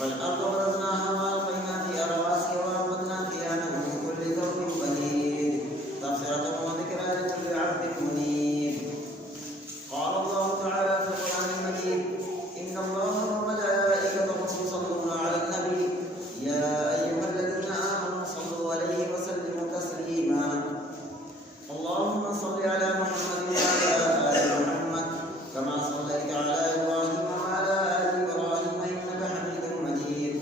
والأرض مددناها وألقينا فيها رواسي وأنبتنا فيها من كل زوج بهيج تبصرة وذكرى لكل عبد منيب. قال الله تعالى في القرآن المجيد: إن الله وملائكته يصلون على النبي يا أيها الذين آمنوا صلوا عليه وسلموا تسليما. اللهم صل على محمد وعلى آل محمد كما صليت على إبراهيم وعلى آل إبراهيم إنك حميد مجيد.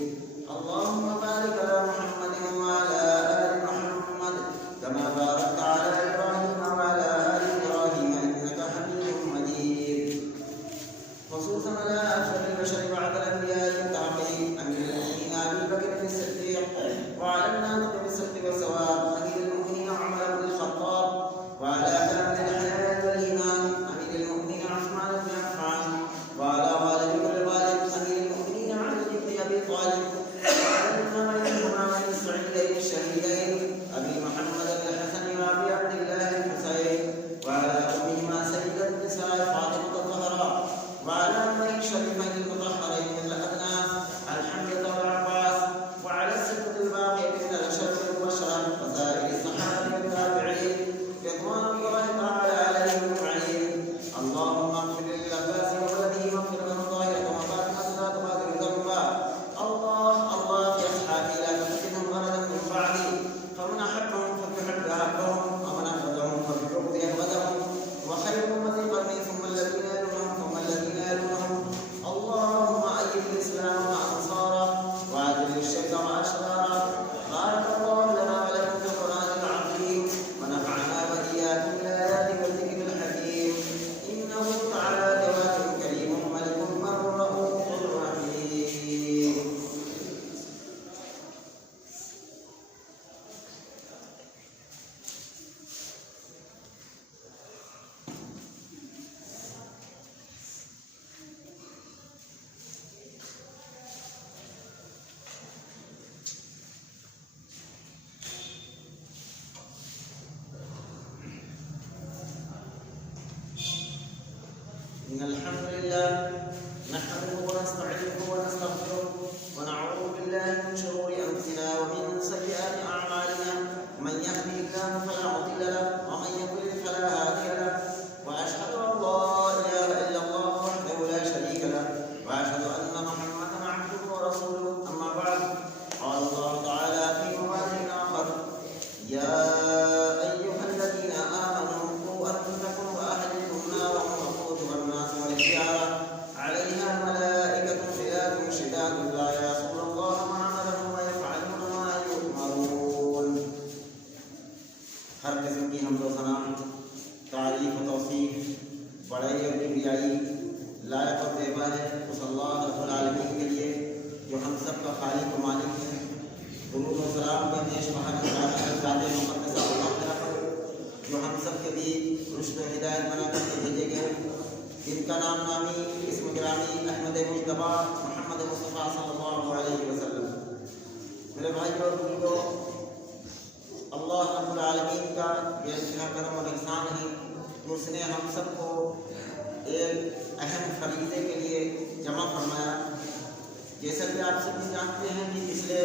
اللهم بارك على محمد وعلى آل محمد كما باركت على إبراهيم وعلى آل إبراهيم إنك حميد مجيد. خصوصا على أشرف البشر بعد الأنبياء التابعين أمير المؤمنين أبي بكر الصديق، وعلى الناطق بالصدق والصواب أمير المؤمنين عمر بن الخطاب، وعلى كامل الحياة والإيمان أمير المؤمنين عثمان بن عفان، وعلى والد كل والد أمير المؤمنين علي بن أبي طالب، وعلى الإمامين السعيدين الشهيدين أبي محمد الحسن وأبي عبد الله الحسين، وعلى أمهما سيدة النساء فاطمة الزهراء، وعلى أمين الشريفين المطهرين من الأدناس الحمد والعباس، وعلى الستة الباقية من الأشرف والبشر وسائر الصحابة والتابعين رضوان الله تعالى عليهم أجمعين. اللهم اغفر للعباس وولده واغفر له ظاهرة وباطنة لا تغادر ذنبا. الله في أصحابي لا تفتنهم غردا من بعدي، فمن أحبهم فليحب أحبهم، ومن أبغضهم فليبغض أبغضهم، وخير أمتي قرني ثم الذين يلونهم ثم الذين يلونهم. اللهم أيد الإسلام وأنصاره وأذل الشرك وأشراره. بارك الله لنا ولكم في القرآن العظيم ونفعنا وإياكم بالآيات والذكر الحكيم. إنه تعالى جواد كريم ملك بر رؤوف رحيم. إن الحمد لله نحمده ونستعينه ونستغفره ونعوذ بالله من شرور أنفسنا ومن سيئات أعمالنا. من يهده الله فلا مضل له ومن يضلل فلا هادي له. وأشهد أن لا إله إلا الله وحده لا شريك له، وأشهد أن محمدا عبده ورسوله. أما بعد، قال الله تعالى في موضع آخر: يا أيها الذين آمنوا قوا أنفسكم وأهلكم نارا وقودها الناس والحجارة عليها ملائكة غلاظ شداد لا يعصون الله ما أمرهم ويفعلون ما يؤمرون. ہر قسم کی حمد و ثنا، تعریف و توصیف بڑائی اور کبریائی لائق اور زیبا ہے اس اللہ رب العالمین کے لیے جو ہم سب کا خالق و مالک ہے. درود و سلام کا پیش بہانے ذات مقدسہ اللہ پر جو ہم سب کے بھی رشد و ہدایت بنا کر کے بھیجے گئے، جن کا نام نامی اسم گرامی احمد مجتبیٰ محمد مصطفیٰ صلی اللہ علیہ وسلم. میرے بھائیوں اور بزرگوں، اللہ رب العالمین کا بے انتہا کرم اور احسان ہے کہ اس نے ہم سب کو ایک اہم فریضے کے لیے جمع فرمایا. جیسا کہ آپ سب بھی جانتے ہیں کہ پچھلے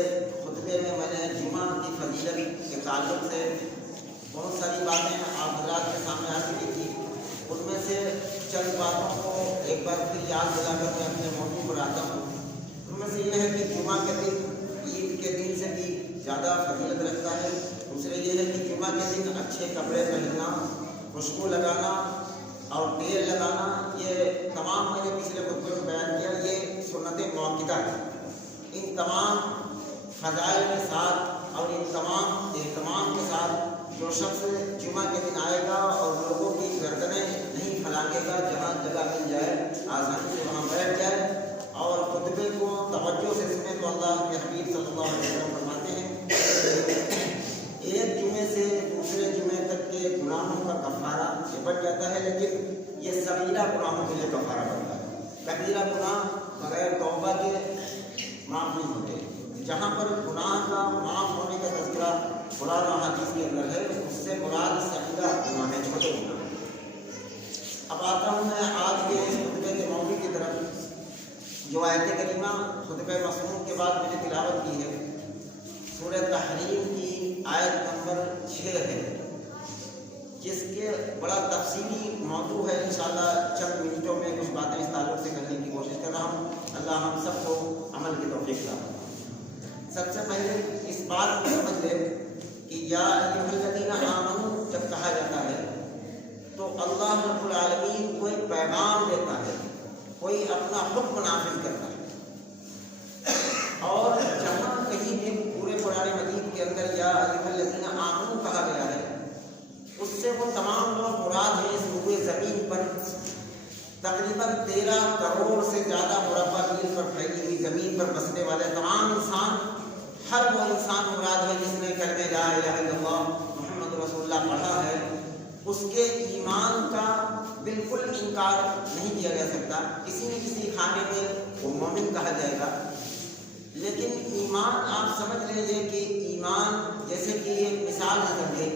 خطبے میں نے جمعہ کی فضیلت کے تعلق سے بہت ساری باتیں آپ حضرات کے سامنے آ چکی تھی. ان میں سے چند باتوں کو ایک بار پھر یاد دلا کر میں اپنے موضوع پر آتا ہوں. ان میں سے یہ ہے کہ جمعہ کے دن عید کے دن سے بھی زیادہ فضیلت رکھتا ہے. دوسرے یہ ہے کہ جمعہ کے دن اچھے کپڑے پہننا، خوشبو لگانا اور تیل لگانا، یہ تمام میں نے پچھلے خطبے میں بیان کیا، یہ سنت موقعہ ہے. ان تمام فضائل کے ساتھ اور ان تمام اہتمام کے ساتھ جو شخص جمعہ کے دن آئے گا اور لوگوں کی گردنیں نہیں پھلانگے گا، جہاں جگہ مل جائے آسانی سے وہاں بیٹھ جائے اور خطبے کو توجہ سے سنے، تو اللہ کے حبیب صلی اللہ علیہ وسلم فرماتے ہیں ایک جمعے سے دوسرے جمعے تک کے گناہوں کا کفارہ یہ بن جاتا ہے، لیکن یہ صغیرہ گناہوں کے لیے کفارہ بنتا ہے. کبیرہ گناہ بغیر توبہ کے معاف نہیں ہوتے. جہاں پر گناہ کا معاف ہونے کا تذکرہ قرآن و حدیث کے اندر ہے، اس سے مراد صغیرہ گناہ ہے، چھوٹے گناہ. اب آتا ہوں میں آج کے اس خطبے کے موضوع کی طرف، جو آیت کریمہ خطبہ مسموع کے کے بعد میں نے تلاوت کی ہے سورہ تحریم کی آیت نمبر 6 ہے، جس کے بڑا تفصیلی موضوع ہے۔ انشاءاللہ چند منٹوں میں کچھ باتیں اس تعلق سے کرنے کی کوشش کر رہا ہوں۔ اللہ ہم سب کو عمل کی توفیق عطا فرمائے۔ سب سے پہلے اس بات کو سمجھ لیں کہ یا ایھا الذین آمنوا جب کہا جاتا ہے تو اللہ رب العالمین کوئی پیغام دیتا ہے، کوئی اپنا حکم نافذ کرتا ہے، اور جہاں کہیں بھی پورے قرآن مجید کے اندر یا ایھا الذین آمنوا کہا گیا ہے، اس سے وہ تمام لوگ مراد ہیں اس روئے زمین پر تقریباً 13 کروڑ سے زیادہ مربع میل پر پھیلی ہوئی زمین پر بسنے والے تمام انسان، ہر وہ انسان مراد ہے جس نے کلمہ لا الہ الا اللہ محمد رسول اللہ پڑھا ہے۔ اس کے ایمان کا بالکل انکار نہیں کیا جا سکتا، کسی نہ کسی کھانے میں وہ مومن کہا جائے گا۔ لیکن ایمان آپ سمجھ لیجئے کہ ایمان جیسے کہ ایک مثال ہے، سمجھے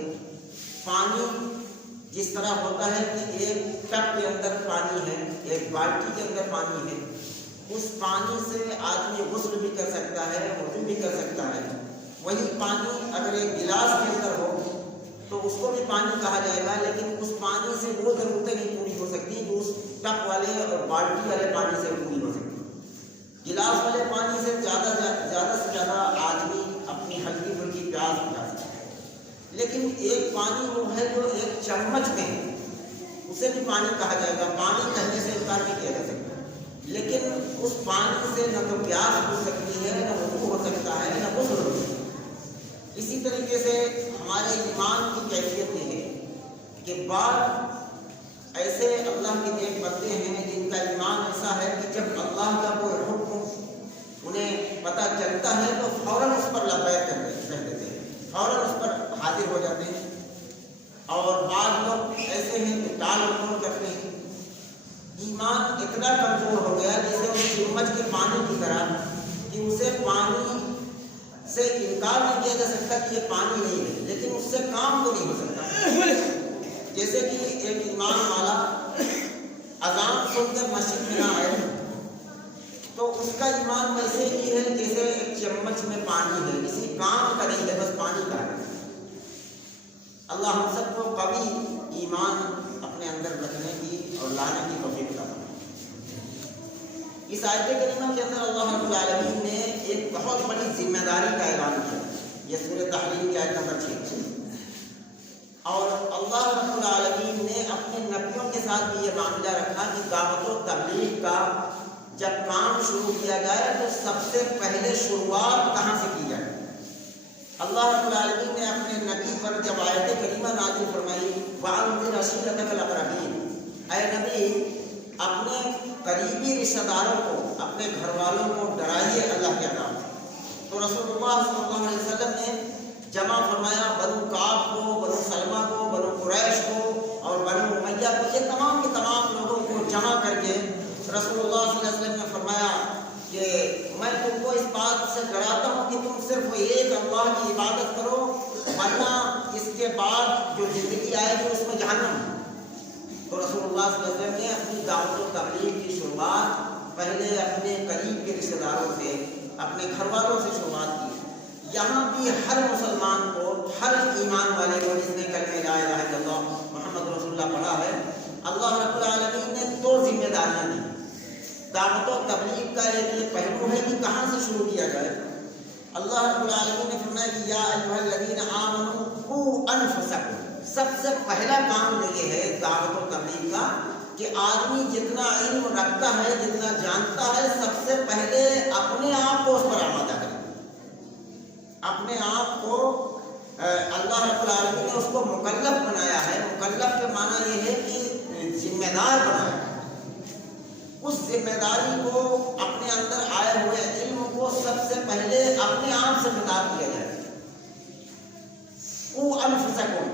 پانی جس طرح ہوتا ہے کہ ایک ٹب کے اندر پانی ہے، ایک بالٹی کے اندر پانی ہے، اس پانی سے آدمی غسل بھی کر سکتا ہے، وضو بھی کر سکتا ہے۔ وہی پانی اگر ایک گلاس کے اندر ہو تو اس کو بھی پانی کہا جائے گا، لیکن اس پانی سے وہ ضرورتیں نہیں پوری ہو سکتی جو اس ٹب والے اور بالٹی والے پانی سے پوری ہو سکتی۔ گلاس والے پانی سے زیادہ سے زیادہ آدمی اپنی ہلکی پھلکی پیاس بجھا سکتا ہے، لیکن ایک پانی وہ ہے جو ایک چمچ میں، اسے بھی پانی کہا جائے گا، پانی کہنے سے انکار نہیں کیا جا سکتا، لیکن اس پانی سے نہ تو پیاس بجھ سکتی ہے، نہ وضو ہو سکتا ہے، نہ غسل ہو سکتا ہے۔ اسی طریقے سے ہمارے ایمان کی کیفیت یہ ہے کہ بعض ایسے اللہ کے نیک بندے ہیں جن کا ایمان ایسا ہے کہ جب اللہ کا کوئی حکم انہیں پتہ چلتا ہے تو فوراً اس پر لبیک کہہ دیتے ہیں، فوراً اس پر حاضر ہو جاتے ہیں، اور بعض لوگ ایسے ہیں کہ ٹال مٹول کرتے ہیں۔ ایمان اتنا کمزور ہو گیا جیسے اس چمچ کے پانی کی طرح کہ اسے پانی سے انکار نہیں کیا جا سکتا کہ یہ پانی نہیں ہے، لیکن اس سے کام تو نہیں ہو سکتا۔ جیسے کہ ایک ایمان والا اذان سن کر مسجد میں نہ آئے تو اس کا ایمان ویسے ہی ہے جیسے ایک چمچ میں پانی ہے، کسی کام کا نہیں ہے، بس پانی کا ہے۔ اللہ ہم سب کو قوی ایمان اپنے اندر رکھنے کی اور لانے کی توفیق عطا فرمائے۔ اس آیت کریمہ کے اندر اللہ رب العالمین نے ایک بہت بڑی ذمہ داری کا اعلان کیا، یہ سورہ تحریم کی آیت نمبر 6، اور اللہ رب العالمین نے اپنے نبیوں کے ساتھ بھی یہ معاملہ رکھا کہ دعوت و تبلیغ کا جب کام شروع کیا جائے تو سب سے پہلے شروعات کہاں سے کی جائے۔ اللہ رب العالمین نے اپنے نبی پر جب آیت کریمہ نازل فرمائی وَأَنذِرْ عَشِيرَتَكَ الْأَقْرَبِينَ، اے نبی اپنے قریبی رشتہ داروں کو، اپنے گھر والوں کو ڈرائیے اللہ کے عذاب سے۔ تو رسول اللہ صلی اللہ علیہ وسلم نے جمع فرمایا بنو کعب کو، بنو سلمہ کو، بنو قریش کو اور بنو امیہ کو، یہ تمام کے تمام لوگوں کو جمع کر کے رسول اللہ صلی اللہ علیہ وسلم نے فرمایا کہ میں تم کو اس بات سے ڈراتا ہوں کہ تم صرف ایک اللہ کی عبادت کرو، ورنہ اس کے بعد جو زندگی آئے گی اس میں جہنم۔ تو رسول اللہ صلی اللہ علیہ وسلم نے اپنی دعوت و تبلیغ کی شروعات پہلے اپنے قریب کے رشتہ داروں سے، اپنے گھر والوں سے شروعات کی۔ یہاں بھی ہر مسلمان کو، ہر ایمان والے کو جس نے کلمہ لا الہ الا اللہ محمد رسول اللہ پڑھا ہے، اللہ رب العالمین نے 2 ذمہ داریاں دی۔ دعوت و تبلیغ کا ایک یہ پہلو ہے کہ کہاں سے شروع کیا جائے۔ اللہ رب العالمین نے فرمایا کہ یا ایھا الذین آمنوا قوا انفسکم، سب سے پہلا کام یہ ہے دعوت و تبلیغ کا کہ آدمی جتنا علم رکھتا ہے، جتنا جانتا ہے، سب سے پہلے اپنے آپ کو اس پر آمادہ کرے، اپنے آپ کو اللہ رب العالمین نے اس کو مکلف بنایا ہے۔ مکلف کا معنی یہ ہے کہ ذمہ دار بنایا ہے۔ اس ذمہ داری کو، اپنے اندر آئے ہوئے علم کو سب سے پہلے اپنے آپ سے خطاب کیا جائے۔ قوا انفسکم،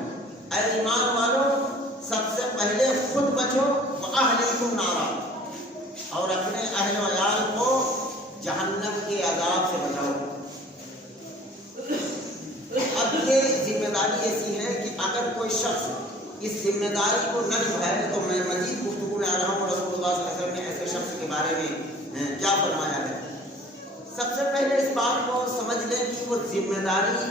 اے ایمان والو سب سے پہلے خود بچو، وَأَهْلِكُمْ نَارًا، اور اپنے اہل و عیال کو جہنم کے عذاب سے بچاؤ۔ اب یہ ذمہ داری ایسی ہے کہ اگر کوئی شخص اس ذمہ داری کو نہ نبھائے تو میں مزید گفتگو میں آ رہا ہوں۔ رسول اللہ صلی اللہ علیہ وسلم نے ایسے شخص کے بارے میں کیا فرمایا ہے۔ سب سے پہلے پہلے اس بات کو سمجھ لیں کہ وہ ذمہ داری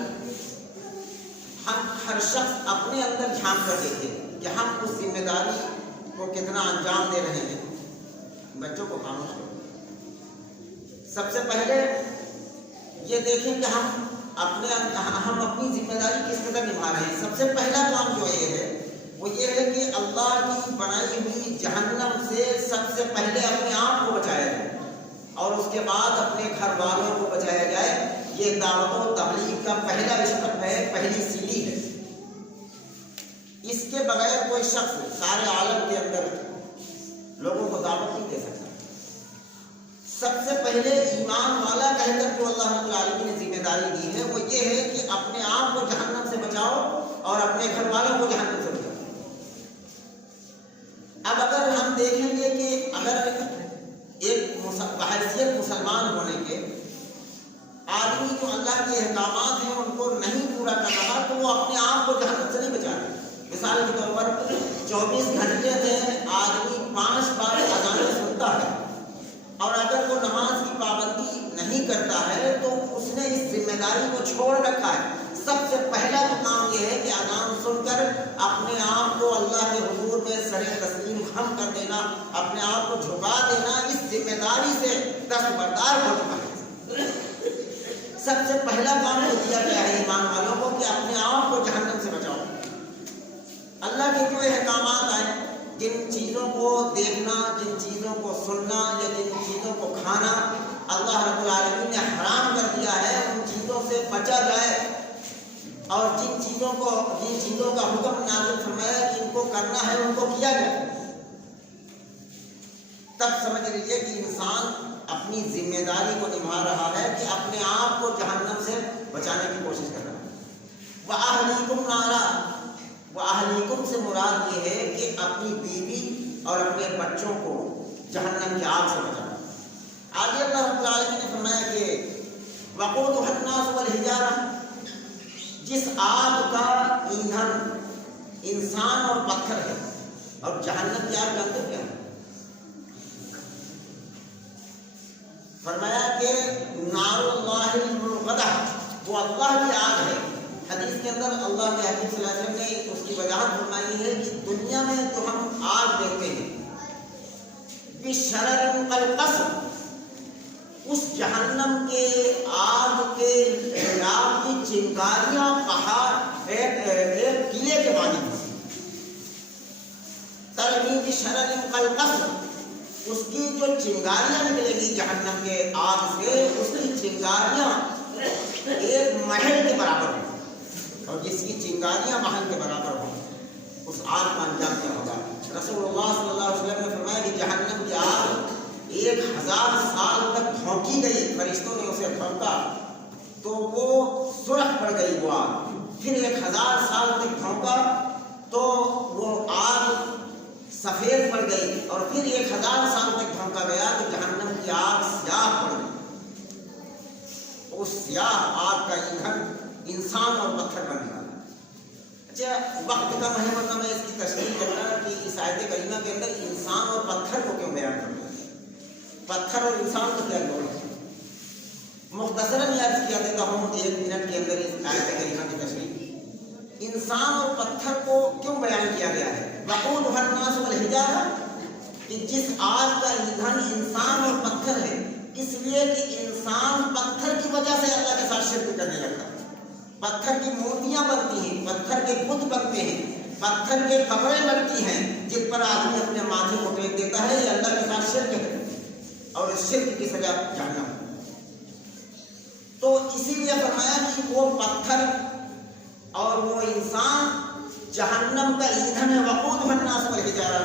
ہم ہر شخص اپنے اندر جھانک کر دیکھیں کہ ہم اس ذمہ داری کو کتنا انجام دے رہے ہیں۔ بچوں کو خاموش کرو۔ سب سے پہلے یہ دیکھیں کہ ہم اپنی ذمہ داری کس قدر نبھا رہے ہیں۔ سب سے پہلا کام جو یہ ہے وہ یہ ہے کہ اللہ کی بنائی ہوئی جہنم سے سب سے پہلے اپنے آپ کو بچایا جائے اور اس کے بعد اپنے گھر والوں کو بچایا جائے۔ یہ دعوت و تبلیغ کا پہلا اسٹیپ ہے، پہلی سیڑھی ہے۔ اس کے بغیر کوئی شخص سارے عالم کے اندر لوگوں کو دعوت نہیں دے سکتا۔ سب سے پہلے ایمان والا کہہ کر جو اللہ رب العالمین نے ذمہ داری دی ہے وہ یہ ہے کہ اپنے آپ کو جہنم سے بچاؤ اور اپنے گھر والوں کو جہنم سے بچاؤ۔ اب اگر ہم دیکھیں گے کہ اگر ایک بحیثیت مسلمان ہونے کے آدمی جو اللہ کے احکامات ہیں ان کو نہیں پورا کر رہا تو وہ اپنے آپ کو جہنم سے نہیں بچا رہا۔ مثال کے طور پر 24 گھنٹے میں آدمی 5 بار اذانیں سنتا ہے اور اگر وہ نماز کی پابندی نہیں کرتا ہے تو اس نے اس ذمہ داری کو چھوڑ رکھا ہے۔ سب سے پہلا تو کام یہ ہے کہ اذان سن کر اپنے آپ کو اللہ کے حضور میں سر تسلیم خم کر دینا، اپنے آپ کو جھکا دینا، اس ذمہ داری سے دستبردار ہو چکا ہے۔ سب سے پہلا کام جو دیا گیا ہے ایمان والوں کو کہ اپنے آپ کو جہنم سے بچاؤ۔ اللہ کے جو احکامات آئے، جن چیزوں کو دیکھنا، جن چیزوں کو سننا یا جن چیزوں کو کھانا اللہ رب العالمین نے حرام کر دیا ہے، ان چیزوں سے بچا جائے اور جن چیزوں کا حکم نازل فرمایا کہ ان کو کرنا ہے ان کو کیا جائے۔ تب سمجھ لیجیے کہ انسان اپنی ذمہ داری کو نبھا رہا ہے کہ اپنے آپ کو جہنم سے بچانے کی کوشش کر رہا ہے۔ وَأَهْلِيكُمْ نَارًا، وَأَهْلِيكُمْ سے مراد یہ ہے کہ اپنی بیوی اور اپنے بچوں کو جہنم کی آگ سے بچانا۔ آگے اللہ رب العالمین نے فرمایا کہ وَقُودُهَا النَّاسُ وَالْحِجَارَةُ، جس آگ کا ایندھن انسان اور پتھر ہے۔ اور جہنم کی آگ جانتے کیا ہے؟ فرمایا کہ نار اللہ الموقدہ، وہ اللہ کی آگ ہے۔ حدیث کے اندر اللہ کے حبیب صلی اللہ علیہ وسلم نے اس کی وضاحت فرمائی ہے کہ دنیا میں جو ہم آگ دیکھتے ہیں بِشَرَرٍ كَالْقَصْرِ، اس جہنم کے آگ کے علاق کی چنگاریاں پہاڑ ایک قلعے کے مانند ترمی بِشَرَرٍ كَالْقَصْرِ، اس کی جو چنگاریاں نکلے گی جہنم کے آگ سے، اس کی چنگاریاں ایک محل کے برابر ہوں، اور جس کی چنگاریاں محل کے برابر ہوں اس آگ کا انجام کیا ہوگا۔ رسول اللہ صلی اللہ علیہ وسلم نے فرمایا کہ جہنم کی آگ 1000 سال تک بھونکی گئی، فرشتوں نے اسے بھونکا تو وہ سرخ پڑ گئی وہ آگ، پھر 1000 سال تک بھونکا تو وہ آگ سفید پڑ گئی، اور پھر 1000 سال تک بھونکا گیا تو جہنم کی آگ سیاہ پڑ گئی۔ اس سیاہ آگ کا ایندھن انسان اور پتھر بن گیا۔ اچھا، وقت کم ہے ورنہ میں اس کی تشریح کرنا کہ اس آیت کریمہ کے اندر انسان اور پتھر کو کیوں بیان کرنا ہے، پتھر اور انسان کو کیا جوڑ ہے۔ مختصراً یاد کیا دیتا ہوں 1 منٹ کے اندر اس آیت کریمہ کی تشریح۔ انسان اور پتھر کو کیوں بیان کیا گیا ہے؟ وَقُودُهَا النَّاسُ وَالْحِجَارَةُ، کہ جس آگ کا ایندھن انسان اور پتھر ہے، اس لیے کہ انسان پتھر کی وجہ سے اللہ کے ساتھ شرک کرنے لگتا ہے۔ پتھر کی مورتیاں بنتی ہیں، پتھر کے بت بنتے ہیں، پتھر کے قبریں بنتی ہیں جن پر آدمی اپنے ماتھے کو ٹیک دیتا ہے، یہ اللہ کے ساتھ شرک ہے اور اس شرک کی سزا جہنم۔ تو اسی لیے فرمایا کہ وہ پتھر اور وہ انسان جہنم کا ایندھن ہے۔ وقودها الناس والحجارہ،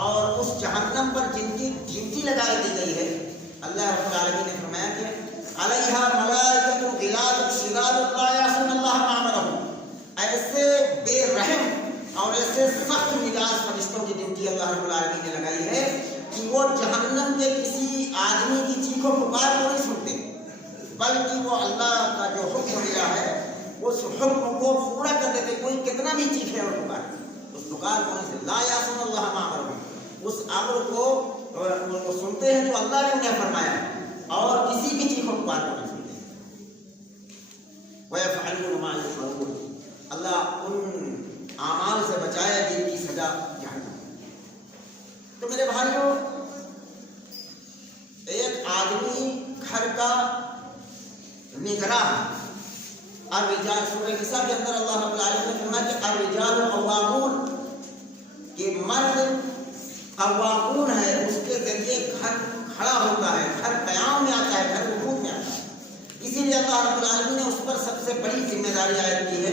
اور اس جہنم پر جن کی ڈیوٹی لگائی دی گئی ہے، اللہ رب العالمین نے فرمایا کہ علیہا ملائکۃ غلاظ شداد لا یعصون اللہ ما امرہم، ایسے بے رحم اور ایسے سخت مزاج فرشتوں کی ڈیوٹی اللہ رب العالمین نے لگائی ہے کہ وہ جہنم کے کسی آدمی کی چیخ و پکار کو نہیں سنتے، بلکہ وہ اللہ کا جو حکم ملا ہے اس حکم کو پورا کر دیتے۔ کوئی کتنا بھی چیخے اور پکارے، اس پکار کو نہیں، لا یعصون اللہ ما امرہم، اس امر کو وہ سنتے ہیں جو اللہ نے انہیں فرمایا، اور کسی کی چیخ و پکار ما یشعرون، اللہ ان اعمال سے بچائے جن کی سزا جہنم۔ تو میرے بھائیوں، ایک آدمی گھر کا نگراں، الرجال، سورہ نساء کے اندر اللہ رب العالمین نے فرمایا کہ الرجال قوامون، کہ مرد قوامون ہے، اس کے ذریعے گھر کھڑا ہوتا ہے، گھر قیام میں آتا ہے، گھر وجود میں آتا ہے۔ اسی لیے اللہ رب العالمین نے اس پر سب سے بڑی ذمہ داری عائد کی ہے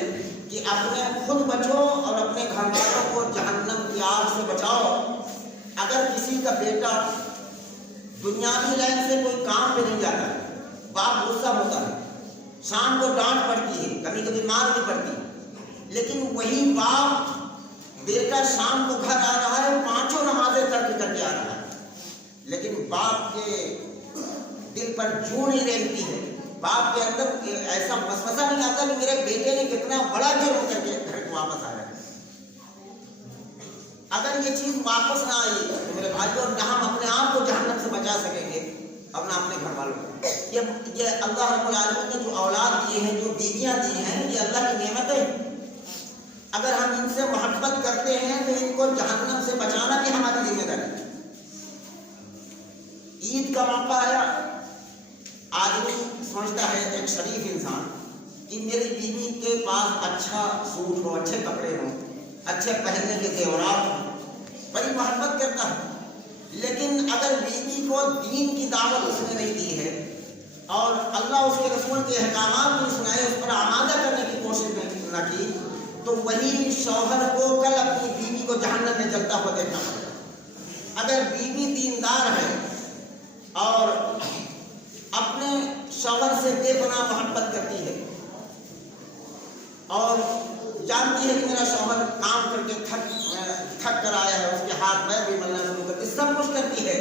کہ اپنے خود بچو اور اپنے گھر والوں کو جہنم کی آگ سے بچاؤ۔ اگر کسی کا بیٹا دنیاوی لائن سے کوئی کام پہ نہیں جاتا ہے، باپ غصہ ہوتا ہے، شام کو ڈانٹ پڑتی ہے، کبھی کبھی مار بھی پڑتی ہے، لیکن وہی باپ بیٹا شام کو گھر آ رہا ہے، 5 نمازیں ترک کر کے آ رہا ہے، لیکن باپ کے دل پر جو نہیں رہتی ہے، باپ کے اندر ایسا وسوسہ نہیں آتا کہ میرے بیٹے نے کتنا بڑا جرم کر کے گھر کو واپس آیا ہے۔ اگر یہ چیز واپس نہ آئی تو میرے بھائیوں، نہ ہم اپنے آپ کو جہنم سے بچا سکیں گے اور نہ اپنے گھر والوں کو۔ یہ اللہ رب العالمین نے جو اولاد دیے ہیں، جو بیویاں دی ہیں، یہ اللہ کی نعمت ہے۔ اگر ہم ان سے محبت کرتے ہیں تو ان کو جہنم سے بچانا بھی ہماری ذمہ داری ہے۔ عید کا موقع آیا، آدمی سمجھتا ہے، ایک شریف انسان، کہ میری بیوی کے پاس اچھا سوٹ ہو، اچھے کپڑے ہوں، اچھے پہننے کے زیورات ہوں، بڑی محبت کرتا ہے۔ لیکن اگر بیوی کو دین کی دعوت اس نے نہیں دی ہے اور اللہ اس کے رسول کے احکامات نہیں سنائے، اس پر آمادہ کرنے کی کوشش نہ کی، تو وہی شوہر کو کل اپنی بیوی کو جہنم میں جلتا ہوا دیکھنا پڑے گا۔ اگر بیوی دیندار ہے اور اپنے شوہر سے بے پناہ محبت کرتی ہے اور جانتی ہے کہ میرا شوہر کام کر کے تھک کر آیا ہے، اس کے ہاتھ پیر بھی ملنا شروع کرتی، سب کچھ کرتی ہے،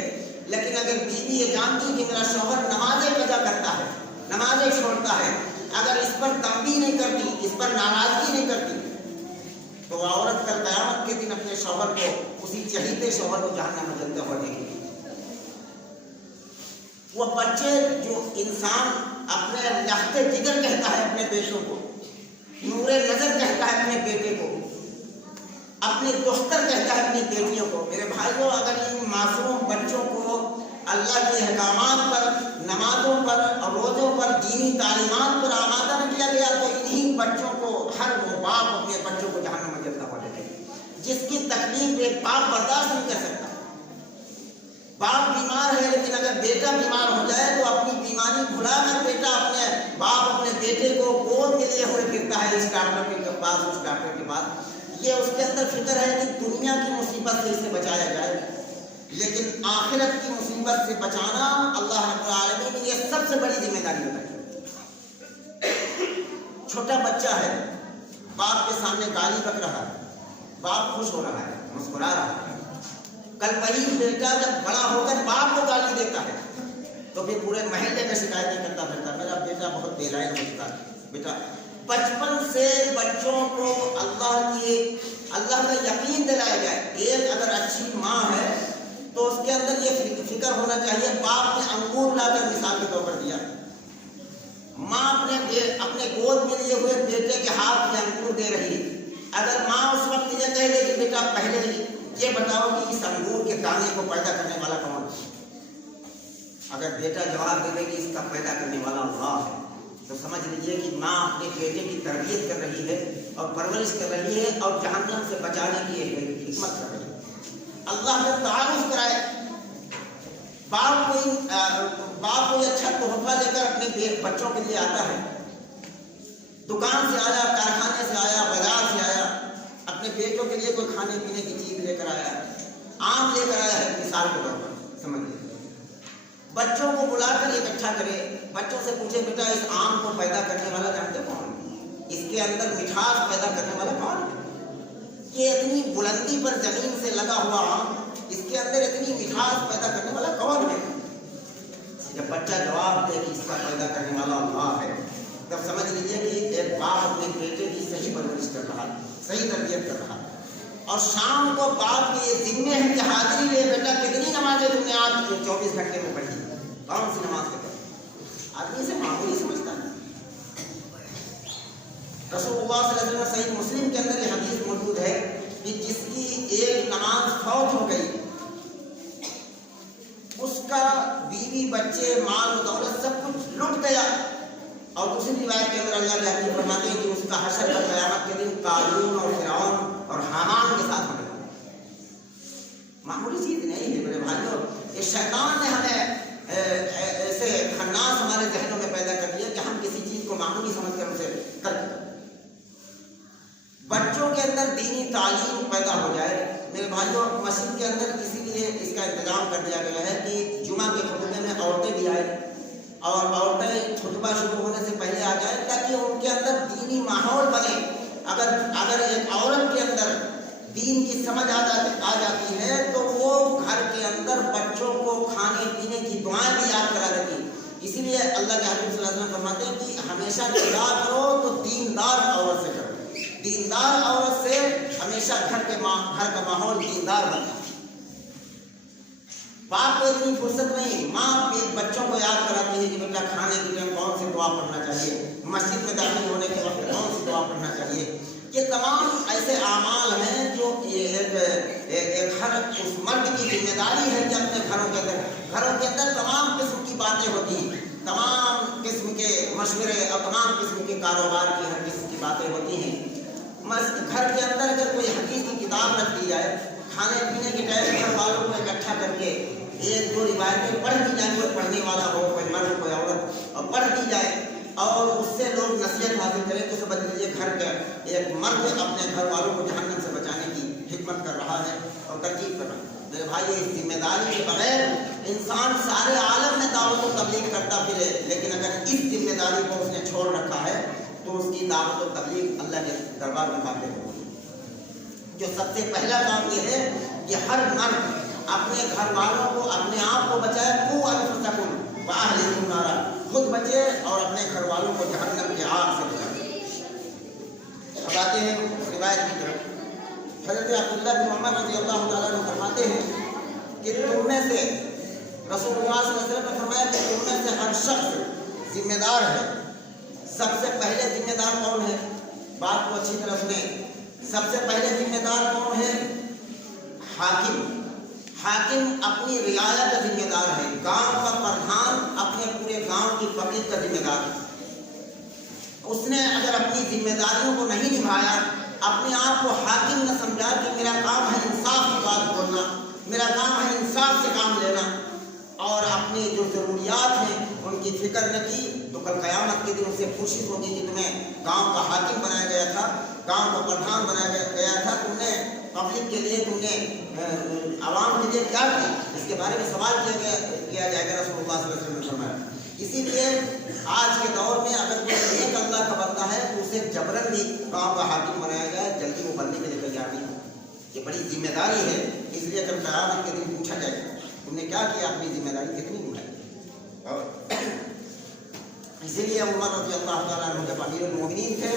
لیکن اگر بیوی یہ جانتی کہ میرا شوہر نمازیں قضا کرتا ہے، نمازیں چھوڑتا ہے، اگر اس پر تنبیہ نہیں کرتی، اس پر ناراضگی نہیں کرتی، تو عورت کل قیامت کے دن اپنے شوہر کو، اسی چہیتے شوہر کو جہنم میں جلتے ہوئے دیکھے گی۔ وہ بچے جو انسان اپنے لخت جگر کہتا ہے اپنے بیٹوں کو، نور نظر کہتا ہے اپنے بیٹے کو، اپنے دختر کہتا ہے اپنی بیٹیوں کو، میرے بھائیوں، اگر ان معصوم بچوں کو اللہ کے احکامات پر، نمازوں پر اور روزوں پر، دینی تعلیمات پر آمادہ نہ کیا گیا تو انہی بچوں کو، ہر وہ باپ اپنے بچوں کو جہنم میں جلتا ہوا دیکھے گا، جس کی تکلیف ایک باپ برداشت نہیں کر سکتا۔ باپ بیمار ہے، لیکن اگر بیٹا بیمار ہو جائے تو اپنی بیماری بھلا کر بیٹا اپنے بیٹے کو گود میں لیے ہوئے پھرتا ہے، اس ڈاکٹر کے پاس، اس ڈاکٹر کے پاس۔ یہ اس کے اندر فکر ہے کہ دنیا کی مصیبت سے اسے بچایا جائے، لیکن آخرت کی مصیبت سے بچانا اللہ رب العالمین نے یہ سب سے بڑی ذمہ داری بتائی۔ چھوٹا بچہ ہے، باپ کے سامنے گالی بک رہا ہے، باپ خوش ہو رہا ہے، مسکرا رہا ہے، کل وہی بیٹا جب بڑا ہو کر باپ کو گالی دیتا ہے تو پھر پورے محلے میں شکایتیں کرتا پھرتا، میرا بیٹا بہت بے لائق ہو چکا ہے۔ بیٹا بچپن سے بچوں کو اللہ کا یقین دلایا جائے۔ ایک اگر اچھی ماں ہے تو اس کے اندر یہ فکر ہونا چاہیے، باپ نے انگور لا کر مثال کے طور پر دیا، ماں اپنے گود میں لیے ہوئے بیٹے کے ہاتھ میں انگور دے رہی ہے، اگر ماں اس وقت یہ کہے گی کہ بیٹا پہلے یہ بتاؤ کہ اس انگور کے دانے کو پیدا کرنے والا کون ہے، اگر بیٹا جواب دے کہ اس کا پیدا کرنے والا اللہ ہے، تو سمجھ لیجیے کہ ماں اپنے بیٹے کی تربیت کر رہی ہے اور پرورش کر رہی ہے اور جہنم سے بچانے کی ایک حکمت کر رہی ہے۔ اللہ کا تعارف کرائے، باپ کو یہ اچھا تحفہ لے کر اپنے بچوں کے لیے آتا ہے، دکان سے آیا، کارخانے سے آیا، بازار سے آیا، اپنے بیٹوں کے لیے کوئی کھانے پینے کی چیز لے کر آیا، آم لے کر آیا ہے مثال کے طور پر، سمجھ لیجیے، بچوں کو بلا کر اکٹھا کرے، بچوں سے پوچھے بیٹا اس آم کو پیدا کرنے والا جانتے کون، اس کے اندر مٹھاس پیدا کرنے والا کون ہے، یہ اتنی بلندی پر زمین سے لگا ہوا آم، اس کے اندر اتنی مٹھاس پیدا کرنے والا کون ہے؟ جب بچہ جواب دے کہ اس کا پیدا کرنے والا اللہ ہے، تب سمجھ لیجیے کہ ایک باپ اپنے بیٹے کی صحیح پرورش کر رہا ہے، صحیح تربیت کر رہا ہے۔ اور شام کو باپ کے یہ ذمے ہے کہ حاضری لے، بیٹا کتنی نمازیں تم نے آج 24 گھنٹے میں پڑھی، کون سی نماز پڑھی؟ آدمی سے معمولی سمجھتا ہے۔ رسول اللہ صلی اللہ علیہ وسلم صحیح مسلم کے اندر یہ حدیث موجود ہے کہ جس کی ایک نماز فوت ہو گئی اس کا بیوی بچے مال و دولت سب کچھ لٹ گیا، اور دوسری روایت کے اندر اللہ کے حبیب فرماتے ہیں کہ اس کا حشر کا قیامت کے دن قارون اور فرعون اور حامان کے ساتھ ہونے والا۔ معمولی چیز نہیں ہے میرے بھائیوں، یہ شیطان نے ہمیں ایسے خناس ہمارے ذہنوں میں پیدا کر دیا کہ ہم کسی چیز کو معمولی سمجھ کر اسے ترک کریں۔ بچوں کے اندر دینی تعلیم پیدا ہو جائے میرے بھائیوں، مسجد کے اندر اسی لیے اس کا انتظام کر دیا گیا ہے کہ جمعہ کے خطبے میں عورتیں بھی آئیں اور عورتیں خطبہ شروع ہونے سے پہلے آ جائیں تاکہ ان کے اندر دینی ماحول بنے۔ اگر ایک عورت کے اندر دین کی سمجھ آ جاتی ہے تو وہ گھر کے اندر بچوں کو کھانے پینے کی دعائیں بھی یاد کرا دیتی۔ اسی لیے اللہ کے حبیب صلی اللہ علیہ وسلم فرماتے ہیں کہ ہمیشہ نکاح کرو تو دیندار عورت سے کرو، دیندار عورت سے ہمیشہ گھر کا ماحول دیندار بنتا ہے۔ باپ کو اتنی فرصت نہیں، ماں بچوں کو یاد کراتی ہے کہ بیٹا کھانے کے ٹائم کون سی دعا پڑھنا چاہیے، مسجد میں داخل ہونے کے وقت کون سی دعا پڑھنا چاہیے۔ یہ تمام ایسے اعمال ہیں جو ایک ہر اس مرد کی ذمہ داری ہے کہ اپنے گھروں کے اندر تمام قسم کی باتیں ہوتی ہیں، تمام قسم کے مشورے اور تمام قسم کے کاروبار کی ہر قسم کی باتیں ہوتی ہیں۔ گھر کے اندر اگر کوئی حدیث کی کتاب رکھ دی جائے، کھانے پینے کے ٹائم گھر والوں کو اکٹھا کر کے ایک دو روایتیں پڑھ دی جائیں، کوئی پڑھنے والا ہو، کوئی مرد کوئی عورت، اور پڑھ دی جائے اور اس سے لوگ نصیحت حاصل کریں تو سمجھ لیجیے گھر کا ایک مرد اپنے گھر والوں کو جہنم سے بچانے کی خدمت کر رہا ہے اور ترکیب کر رہا ہے۔ میرے بھائی، اس ذمہ داری کے بغیر انسان سارے عالم میں دعوت و تبلیغ کرتا پھرے، لیکن اگر اس ذمہ داری کو اس نے چھوڑ رکھا ہے تو اس کی دعوت و تبلیغ اللہ کے دربار میں قابل ہوگی۔ جو سب سے پہلا کام یہ ہے کہ ہر مرد اپنے گھر والوں کو، اپنے آپ کو بچائے، قوا انفسکم واہلیکم نارا، خود بچے اور اپنے گھر والوں کو جہنم کی آگ سے بچائے۔ اب آتے ہیں روایت کی طرف۔ حضرت عبداللہ بن عمر رضی اللہ تعالیٰ عنہ فرماتے ہیں کہ تم میں سے، رسول اللہ صلی اللہ علیہ وسلم نے فرمایا کہ تم میں سے ہر شخص ذمہ دار ہے۔ سب سے پہلے ذمہ دار کون ہے؟ بات کو اچھی طرح سنیں۔ سب سے پہلے ذمہ دار کون ہے؟ حاکم۔ حاکم اپنی رعایا کا ذمہ دار ہے۔ گاؤں کا پردھان اپنے پورے گاؤں کی پبلک کا ذمہ دار ہے۔ اس نے اگر اپنی ذمہ داریوں کو نہیں نبھایا، اپنے آپ کو حاکم نہ سمجھا کہ میرا کام ہے انصاف کی بات بولنا، میرا کام ہے انصاف سے کام لینا، اور اپنی جو ضروریات ہیں ان کی فکر نہ کی، تو کل قیامت کے دن اسے پوچھش ہوگی کہ تمہیں گاؤں کا حاکم بنایا گیا تھا، گاؤں کا پردھان بنایا گیا تھا، تم نے پبلک کے لیے، تم نے عوام کے لیے کیا کیا؟ اس کے بارے میں سوال کیا جائے گا، رسول اللہ صلی اللہ علیہ وسلم نے فرمایا۔ اسی لیے آج کے دور میں اگر کوئی ایک اللہ کا بندہ ہے تو اسے جبرن بھی گاؤں کا حاکم بنایا جائے، جلدی وہ بننے کے لیے تیار نہیں ہو۔ یہ بڑی ذمہ داری ہے، اس لیے جب قیامت کے دن پوچھا جائے تم نے کیا کیا، اپنی ذمہ داری کتنی نبھائی۔ اور اسی لیے عمر رضی اللہ تعالیٰ عنہ جب امیر المومنین تھے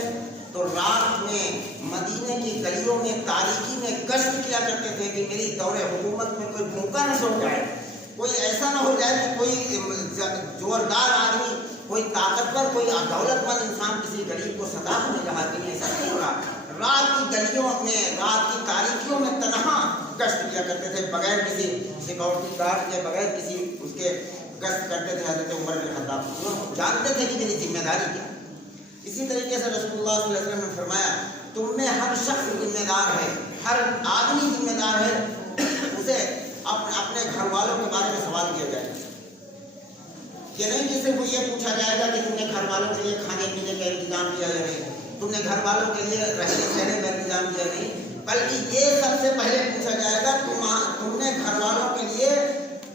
تو رات میں مدینے کی گلیوں میں تاریکی میں گشت کیا کرتے تھے کہ میری دور حکومت میں کوئی بھوکا نہ سو جائے، کوئی ایسا نہ ہو جائے کہ کوئی زوردار آدمی، کوئی طاقتور، کوئی دولت مند انسان کسی غریب کو ستا نہیں رہا، کہ ایسا نہیں ہو رہا۔ رات کی گلیوں میں، رات کی تاریکیوں میں تنہا گشت کیا کرتے تھے، بغیر کسی سیکورٹی گارڈ کے، بغیر کسی اس کے گشت کرتے تھے حضرت عمر بن خطاب۔ جانتے تھے کہ میری ذمہ داری کیا۔ اسی طریقے سے رسول اللہ صلی اللہ علیہ وسلم نے فرمایا تم میں ہر شخص ذمہ دار ہے، ہر آدمی ذمہ دار ہے، اسے اپنے گھر والوں کے بارے میں سوال کیا جائے۔ یہ نہیں کہ صرف یہ پوچھا جائے گا کہ تم نے گھر والوں کے لیے کھانے پینے کا انتظام کیا یا نہیں، تم نے گھر والوں کے لیے رہنے سہنے کا انتظام کیا نہیں، بلکہ یہ سب سے پہلے پوچھا جائے گا تم نے گھر والوں کے لیے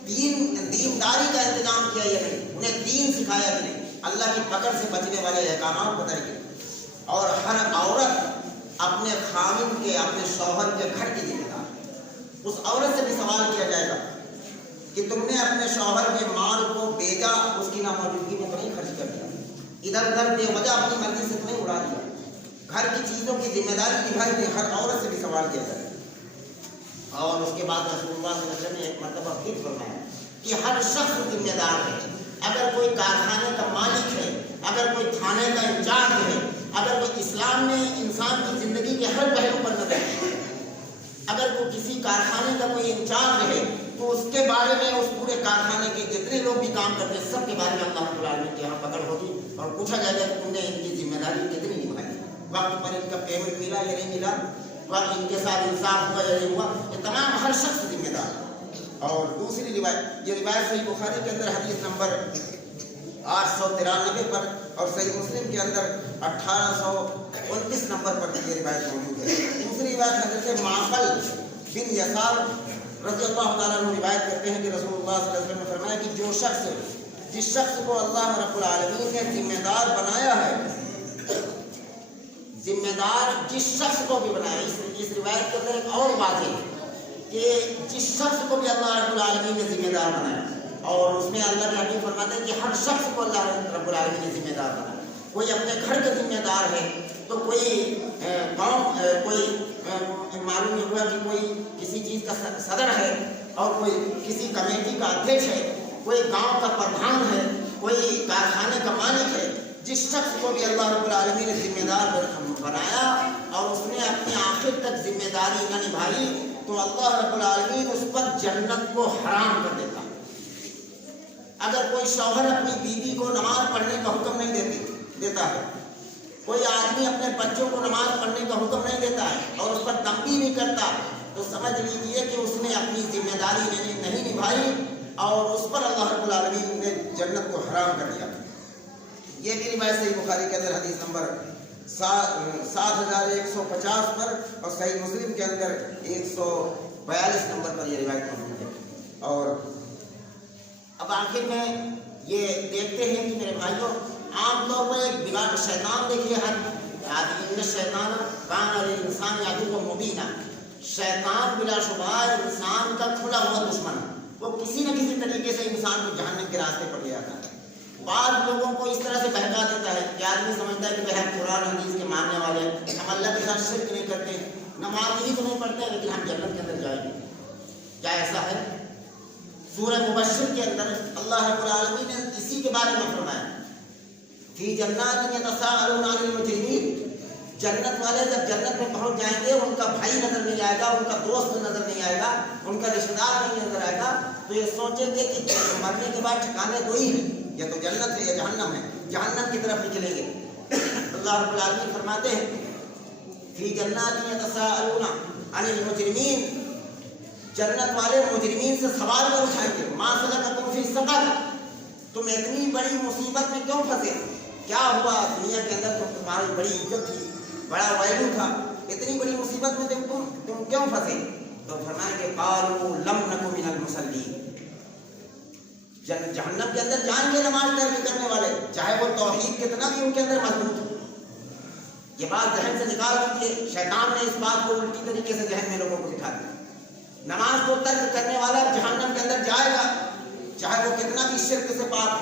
دینداری کا انتظام کیا یا نہیں، انہیں دین سکھایا یا نہیں، اللہ کی پکڑ سے بچنے والے احکامات بتائیے۔ اور ہر عورت اپنے خاوند کے، اپنے شوہر کے گھر کی ذمہ دار ہے۔ اس عورت سے بھی سوال کیا جائے گا کہ تم نے اپنے شوہر کے مال کو بیچا، اس کی ناموجودگی میں تو نہیں خرچ کر دیا، ادھر ادھر بے وجہ اپنی مرضی سے تو نہیں اڑا دیا، گھر کی چیزوں کی ذمہ داری نبھائی تھی۔ ہر عورت سے بھی سوال کیا جائے گا۔ اور اس کے بعد رسول اللہ صلی اللہ علیہ وسلم نے ایک مرتبہ پھر فرمایا کہ ہر شخص ذمہ دار ہے۔ اگر کوئی کارخانے کا مالک ہے، اگر کوئی تھانے کا انچارج ہے، اگر وہ اسلام نے انسان کی زندگی کے ہر پہلو پر نظر ہے، اگر وہ کسی کارخانے کا کوئی انچارج ہے تو اس کے بارے میں اس پورے کارخانے کے جتنے لوگ بھی کام کرتے ہیں سب کے بارے میں اللہ رب العالمین کے یہاں پکڑ ہوگی اور پوچھا جائے گا کہ تم نے ان کی ذمہ داری کتنی نبھائی، وقت پر ان کا پیمنٹ ملا یا نہیں ملا، وقت ان کے ساتھ انصاف ہوا یا نہیں ہوا، یہ تمام ہر شخص ذمہ دار ہے۔ اور دوسری روایت، یہ روایت صحیح بخاری کے اندر حدیث نمبر 893 پر اور صحیح مسلم کے اندر 1829 نمبر پر یہ روایت موجود ہے۔ دوسری روایت حضرت معقل بن یسار رضی اللہ تعالیٰ عنہ روایت کرتے ہیں کہ رسول اللہ صلی اللہ علیہ وسلم نے فرمایا کہ جس شخص کو اللہ رب العالمین نے ذمہ دار بنایا ہے، ذمہ دار جس شخص کو بھی بنایا، اس روایت کے اندر ایک اور بات ہے کہ جس شخص کو بھی اللہ رب العالمین نے ذمہ دار بنایا، اور اس میں اللہ کے حبیب فرماتے ہیں کہ ہر شخص کو اللہ رب العالمین نے ذمہ دار بنایا۔ کوئی اپنے گھر کا ذمہ دار ہے تو کوئی قوم، کوئی معلوم ہوا کہ کوئی کسی چیز کا صدر ہے اور کوئی کسی کمیٹی کا ادھیش ہے، کوئی گاؤں کا پردھان ہے، کوئی کارخانے کا مالک ہے، جس شخص کو بھی اللہ رب العالمین نے ذمہ دار بنایا اور اس نے اپنی آخر تک ذمہ داری نہ نبھائی تو اللہ رب العالمین اس پر جنت کو حرام کر دیتا۔ اگر کوئی شوہر اپنی بیوی کو نماز پڑھنے کا حکم نہیں دیتا ہے، کوئی آدمی اپنے بچوں کو نماز پڑھنے کا حکم نہیں دیتا ہے اور اس پر تنبیہ نہیں کرتا تو سمجھ لیجیے کہ اس نے اپنی ذمہ داری نہیں نبھائی اور اس پر اللہ رب العالمین نے جنت کو حرام کر دیا۔ یہ بھی روایت صحیح بخاری کے اندر حدیث نمبر 7150 پر اور صحیح مسلم کے اندر 142 نمبر پر یہ روایت موجود ہے۔ اور اب آخر میں یہ دیکھتے ہیں کہ میرے بھائیوں، عام طور پر ایک بگاڑ شیطان، دیکھیے ہر آدمی شیطان کان الانسان عدو مبین، شیطان بلا شبہ انسان کا کھلا ہوا دشمن، وہ کسی نہ کسی طریقے سے انسان کو جہنم کے راستے پر لے جاتا ہے۔ بعض لوگوں کو اس طرح سے بہکا دیتا ہے کہ آدمی سمجھتا ہے کہ ہم قرآن حدیث کے ماننے والے ہیں، ہم اللہ کے ساتھ شرک نہیں کرتے، نماز ہی تو نہیں پڑھتے لیکن ہم جنت کے اندر جائیں گے۔ کیا ایسا ہے؟ سورہ مبشر کے اندر اللہ رب العالمین نے اسی کے بارے میں فرمایا، فی جنات یتساءلون عن المجرمین، جنت والے جب جنت میں پہنچ جائیں گے ان کا بھائی نظر نہیں آئے گا، ان کا دوست نظر نہیں آئے گا، ان کا رشتہ دار نہیں نظر آئے گا، تو یہ سوچیں گے کہ مرنے کے بعد ٹھکانے دو ہی ہیں، یا تو جنت ہے یا جہنم ہے، جہنم کی طرف نکلیں گے۔ اللہ رب العالمین فرماتے ہیں فی جنات یتساءلون عن المجرمین، جنت والے مجرمین سے سوال کر اٹھائیں گے، ما سلککم فی سقر، تم اتنی بڑی مصیبت میں کیوں پھنسے؟ کیا ہوا دنیا کے اندر؟ تو تمہاری بڑی عزت تھی، بڑا ویلو تھا، اتنی بڑی مصیبت میں تم کیوں پھنسے؟ تو فرمایا کہ قالوا لم نک من المصلین، جہنم کے اندر جان کے نماز ترک کرنے والے، چاہے وہ توحید کتنا بھی ان کے اندر مضبوط ہو، یہ بات ذہن سے نکال دیجیے۔ شیطان نے اس بات کو الٹی طریقے سے ذہن میں لوگوں کو بٹھا دیا، نماز کو ترک کرنے والا جہنم کے اندر جائے گا چاہے وہ کتنا بھی شرک سے پاک ہو۔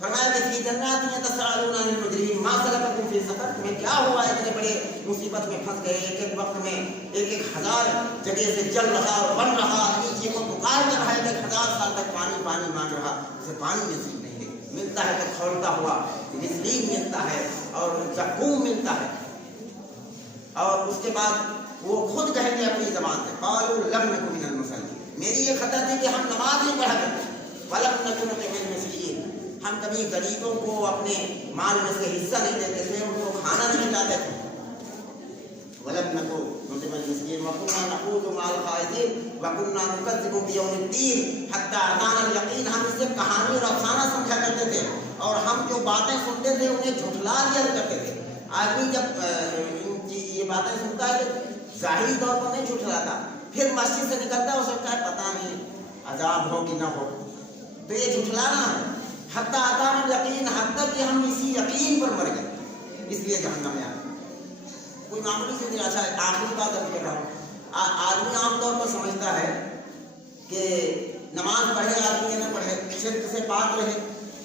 فرمایا کہ فی جنات یتساءلون عن المجرمین ما سلککم فی سقر، تمہیں کیا ہوا اتنے بڑے مصیبت میں پھنس گئے؟ ایک ایک وقت میں 1000 جگہ سے جل رہا اور بن رہا، نیچے کو پکار کر رہا ہے، 1000 سال تک پانی پانی مانگ رہا، اسے پانی نصیب نہیں ہے، ملتا ہے تو کھولتا ہوا نسلین ملتا ہے اور زقوم ملتا ہے، اور اس کے بعد وہ خود کہیں گے اپنی زبان سے قالوا لم نک من المصلین، میری یہ خطا تھی کہ ہم نماز نہیں پڑھا کرتے، ولم نک نطعم المسکین، ہم کبھی غریبوں کو اپنے مال میں سے حصہ نہیں دیتے تھے، ان کو کھانا نہیں کھلاتے تھے، ولم نک نطعم المسکین وکنا نخوض مع الخائضین وکنا نکذب بیوم الدین حتی اتانا الیقین، ہم اسے کہانی اور افسانہ سمجھا کرتے تھے اور ہم جو باتیں سنتے تھے انہیں جھٹلا دیا کرتے تھے۔ آدمی جب یہ باتیں سنتا ہے تو ظاہری طور پر نہیں جھٹلاتا، پھر مسجد سے نکلتا ہے وہ سوچتا ہے پتہ نہیں عذاب ہو کہ نہ ہو، تو یہ جھٹلانا ہے۔ حتیٰ اتانا الیقین، حتیٰ کہ ہم اسی یقین پر مر گئے، اس لیے جہنم میں آ گئے۔ کوئی معمولی سے نراشا ہے، آخری بات اب کہہ رہا ہوں، آدمی عام طور پر سمجھتا ہے کہ نماز پڑھے آدمی یا نہ پڑھے، شرک سے پاک رہے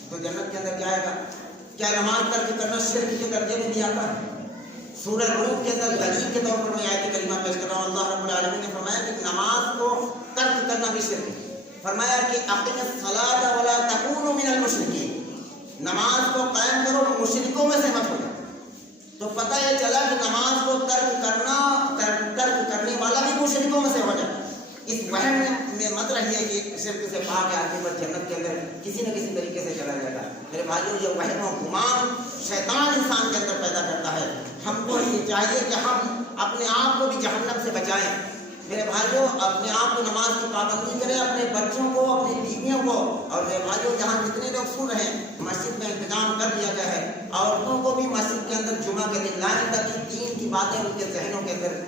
تو جنت کے اندر جائے گا۔ کیا نماز ترک کرنا شرک کے درجے میں بھی آتا ہے؟ سورہ روم کے اندر دلیل کے طور پر میں آیت کریمہ پیش کر رہا ہوں، اللہ رب العالمین نے فرمایا کہ نماز کو ترک کرنا بھی شرک ہے۔ فرمایا کہ اقم الصلاۃ ولا تکونوا من المشرکین، نماز کو قائم کرو، مشرکوں میں سے مت ہو جاؤ۔ تو پتہ یہ چلا کہ نماز کو ترک کرنے والا بھی مشرکوں میں سے ہو جائے۔ اس وہم میں مت رہیے کہ شرک سے پاک آدمی پر جنت کے اندر کسی نہ کسی طریقے سے چلا جائے گا۔ میرے بھائیوں، یہ وہم و گمان شیطان انسان کے اندر پیدا کرتا ہے۔ ہم کو یہ چاہیے کہ ہم اپنے آپ کو بھی جہنم سے بچائیں۔ میرے بھائیوں، اپنے آپ کو نماز کی پابندی کریں، اپنے بچوں کو، اپنی بیویوں کو، اور میرے بھائیوں جہاں جتنے لوگ سن رہے ہیں مسجد میں انتظام کر دیا گیا ہے، عورتوں کو بھی مسجد کے اندر جمعہ کے دن لائیں تاکہ دین کی باتیں ان کے ذہنوں کے اندر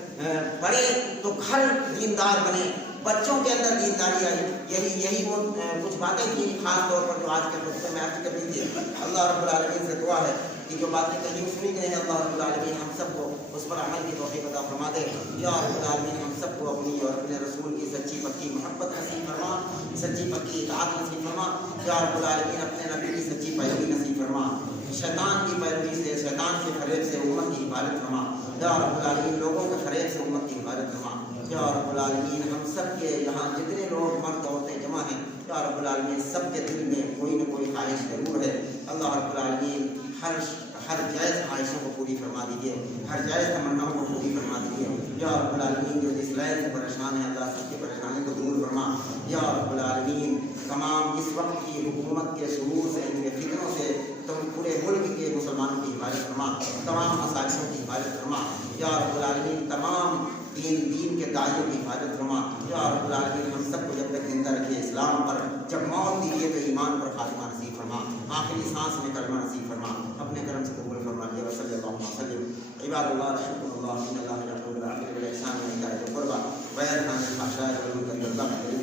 پڑے تو گھر دیندار بنے، بچوں کے اندر دینداری آئی۔ یہی وہ کچھ باتیں تھیں خاص طور پر جو آج کے خطبے میں عرض کرنی تھی۔ اللہ رب العالمین سے دعا ہے کہ جو باتیں کہیں سنی گئی ہیں اللہ رب العالمین ہم سب کو اس پر عمل کی توفیق عطا فرما دے۔ یا رب العالمین ہم سب کو اپنی اور اپنے رسول کی سچی پکی محبت نصیب فرما، سچی پکی اطاعت نصیب فرما۔ یا رب العالمین اپنے نبی کی سچی پیروی نصیب فرما، شیطان کی پیروی سے، شیطان کے فریب سے امت کی حفاظت فرما۔ یا رب العالمین لوگوں کے فریب سے امت کی حفاظت فرما۔ یا رب العالمین ہم سب کے یہاں جتنے لوگ مرد عورتیں جمع ہیں، یا رب العالمین سب کے دل میں کوئی نہ کوئی خواہش ضرور ہے۔ اللہ رب العالمین ہر جائز خواہشوں کو پوری فرما دیجیے، ہر جائز تمناؤں کو پوری فرما دیجیے۔ یا رب العالمین جو جس لائن سے پریشان ہے اللہ سب کی پریشانی کو دور فرما۔ یا رب العالمین تمام اس وقت کی حکومت کے شرور سے، ان کے فتنوں سے تم پورے ملک کے مسلمانوں کی حفاظت فرما، تمام مساجدوں کی حفاظت فرما۔ یا رب العالمین تمام دین کے داعیوں کی حفاظت فرما۔ یا رب العالمین ہم سب کو جب تک زندہ رکھے اسلام پر، جب موت دیجیے تو ایمان پر خاتمہ نصیب فرما، آخری سانس میں کلمہ نصیب فرما، اپنے کرم سے قبول فرما لیا۔ وصلی اللہ وسلم عباد اللہ رحمکم اللہ ان اللہ یأمر بالعدل والإحسان وإيتاء ذی القربى وینہی عن الفحشاء والمنکر والبغی